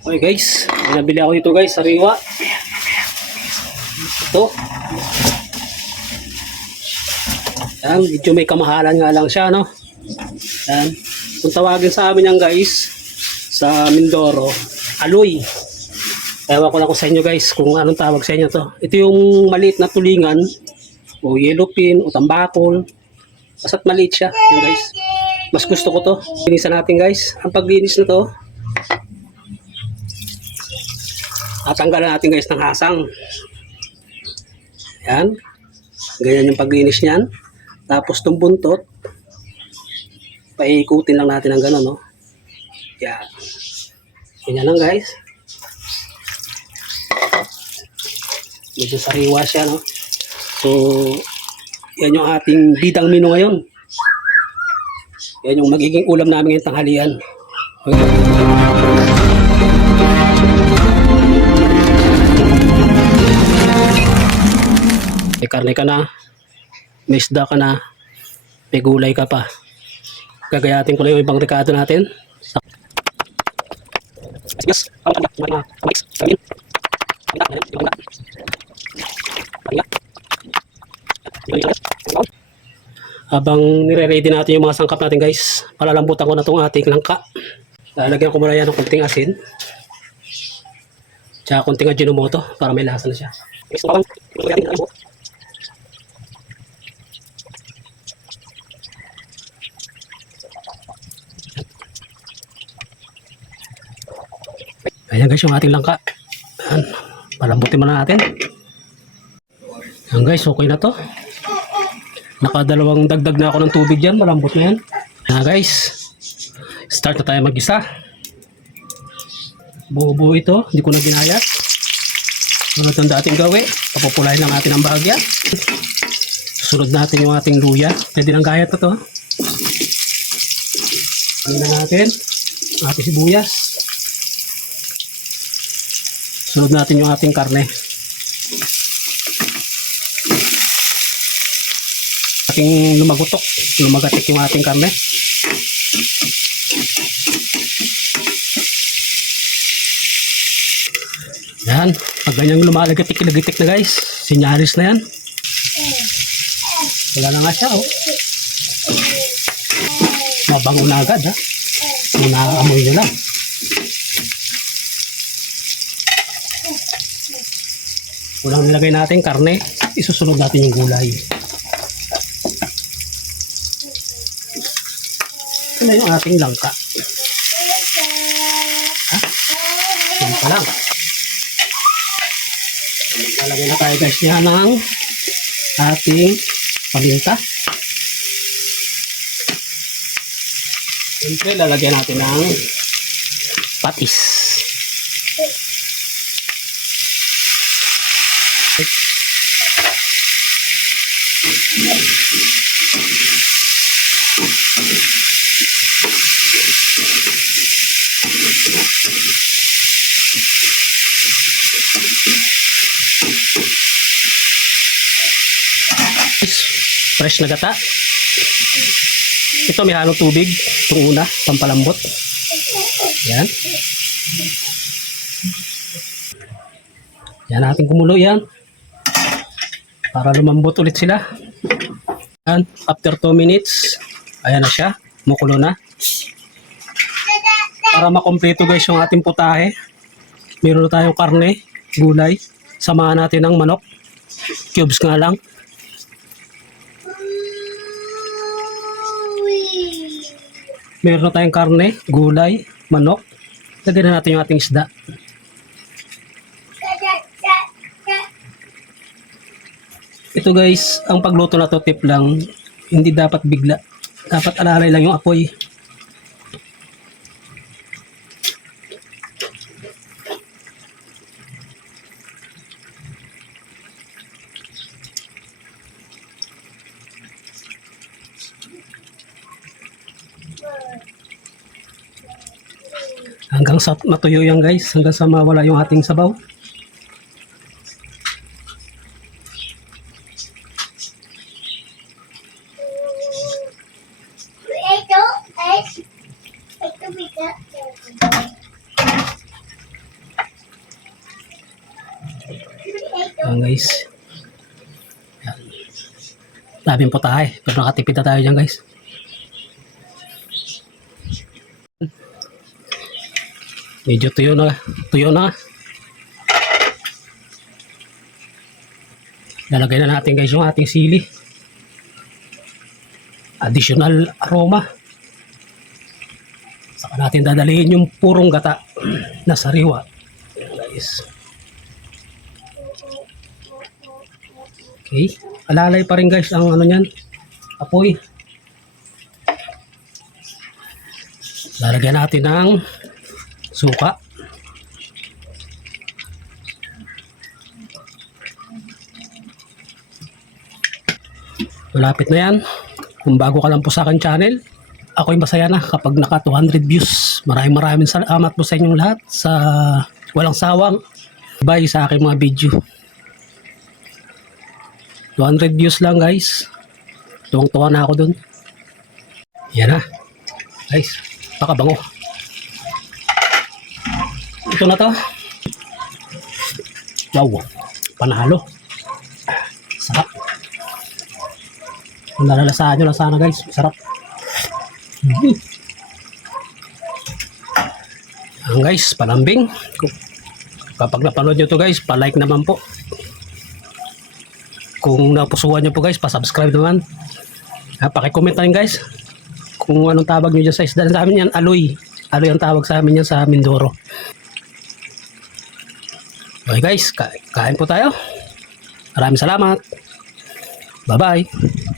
Okay guys, may nabili ako ito guys, sariwa. Ito. Yan, medyo may kamahalan nga lang siya, no? Yan. Kung tawagin sa amin yan guys, sa Mindoro, aloy. Ewan ko na ko sa inyo guys kung anong tawag sa inyo to. Ito yung maliit na tulingan, o yellow pin, o tambakol. Basta't maliit siya, yan guys. Mas gusto ko to. Linisan natin guys. Ang paglinis na to, tatanggalan natin guys ng hasang. Yan. Ganyan yung paglinis niyan. Tapos itong buntot, paikutin lang natin ng gano'n, no? Yan. Ganyan lang guys. Medyo sariwa siya, no? So, yan yung ating bidang menu ngayon. Yan yung magiging ulam namin ngayong tanghalian. Okay. May karne ka na, may isda ka na, may gulay ka pa. Gagayatin ko lang yung ibang rekado natin. Habang nire-ready natin yung mga sangkap natin guys, palalambutan ko na itong ating langka. Lalagyan ko muna yan ng konting asin. Tsaka konting Ajinomoto para may lasa na siya. Ayan guys yung ating langka. Ayan, palambutin muna natin. Ayan guys, okay na to. Nakadalawang dagdag na ako ng tubig dyan, malambot na yan. Ayan guys, start na tayo mag-isa. Buo-buo ito, hindi ko na ginayat. Sunod ang dating gawi, papupulahin lang natin ang bahagya. Susunod natin yung ating luya. Pwede ng gayat na to. Pagin na natin ang ating sibuyas. Sunod natin yung ating karne. Ating lumagatik yung ating karne. Yan, pag ganyang lumalagatik-lagatik na guys, sinyalis na yan. Wala na nga siya, oh. Mabango na agad, ha. Naamoy nyo lang. Unang nilagay natin karne, isusunod natin yung gulay. Ito na yung ating langka. Ha? Yan pa lang. Maglalagay na tayo guys niya ng ating paminta. Siyempre lalagyan natin ng patis. Fresh na gata. Ito may halong tubig. Itong una, pampalambot. Yan. Yan natin kumulo yan. Para lumambot ulit sila. And after 2 minutes, ayan na siya. Mukulo na. Para makompleto guys yung ating putahe. Meron na tayong karne, gulay. Samahan natin ng manok. Cubes nga lang. Meron na tayong karne, gulay, manok. Lagyan na natin yung ating isda. Ito guys, ang pagluto na to tip lang, hindi dapat bigla. Dapat alalay lang yung apoy. Hanggang sa matuyo yan guys, hanggang sa mawala yung ating sabaw. Ayan guys. Ayan. Daming putahe. Pero nakatipid na tayo dyan guys. Medyo tuyo na. Tuyo na. Lalagay na natin guys yung ating sili. Additional aroma. Saka natin dadalhin yung purong gata na sariwa. Ayan guys. Okay. Alalay pa rin guys ang ano niyan. Apoy. Lalagyan natin ng suka. Malapit na yan. Kung bago ka lang po sa akin channel, ako'y masaya na kapag naka 200 views. Maraming salamat po sa inyong lahat sa walang sawang bye sa aking mga video. 200 views lang guys. Tuwang-tuwa na ako dun. Yan na. Guys, pakabango. Ito na to. Wow. Panalo. Sarap. Kung nalalasahan nyo lang sana guys. Sarap. Ang guys, palambing. Kapag napanood nyo to guys, pa-like naman po. Kung napusuhan nyo po guys, pa-subscribe naman. Paki-comment na rin guys. Kung anong tawag nyo dyan sa isda sa amin yan, aloy. Aloy ang tawag sa amin yan sa Mindoro. Okay guys, kain po tayo. Maraming salamat. Bye-bye.